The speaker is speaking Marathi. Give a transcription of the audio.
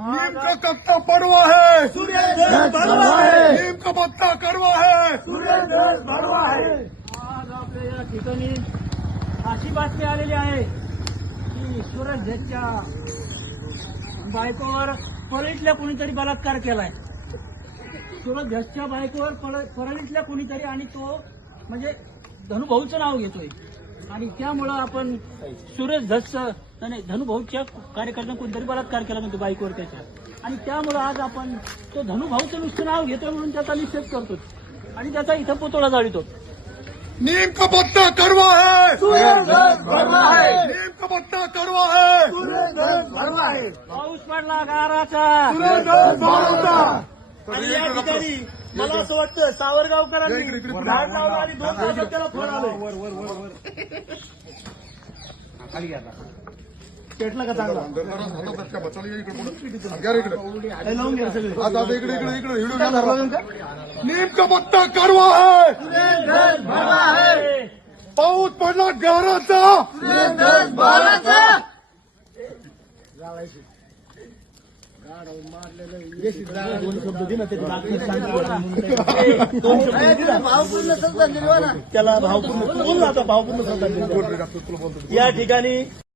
नीम का पत्ता पड़वा है नीम का पत्ता करवा है आज आपल्या या ठिकाणी अशी बातमी आलेली आहे की सूरज झेच्या बायकोवर परळीतल्या कोणीतरी बलात्कार केलाय सूरज झेच्या बायकोवर परळीतल्या कोणीतरी आणि तो म्हणजे धनुभाऊचं नाव घेतोय आणि त्यामुळं आपण सूरज धसचं नाही धनुभाऊच्या कार्यकर्त्यानं कोणतरी बलात्कार केला म्हणतो बायकोवर त्याच्या. आणि त्यामुळं आज आपण तो धनुभाऊचं नुसतं नाव घेतोय म्हणून त्याचा निषेध करतो आणि त्याचा इथं पुतळा जाळीतो नीम का पत्ता कड़वा है नीम का पत्ता है पाऊस पडला गाराचा. आणि या ठिकाणी मला असं वाटतं सावरगावकरांनी झाड लावलं आणि दोन तासात त्याला फळ आलं पेटला का चांगला? हे लावून घ्या सगळे. आता आता इकडे इकडे इकडे व्हिडिओ घ्या. नीम का? पत्ता है पाऊस पडला गाराचा त्याला भावपूर्ण बोल ना आता भावपूर्ण श्रद्धांजली. या ठिकाणी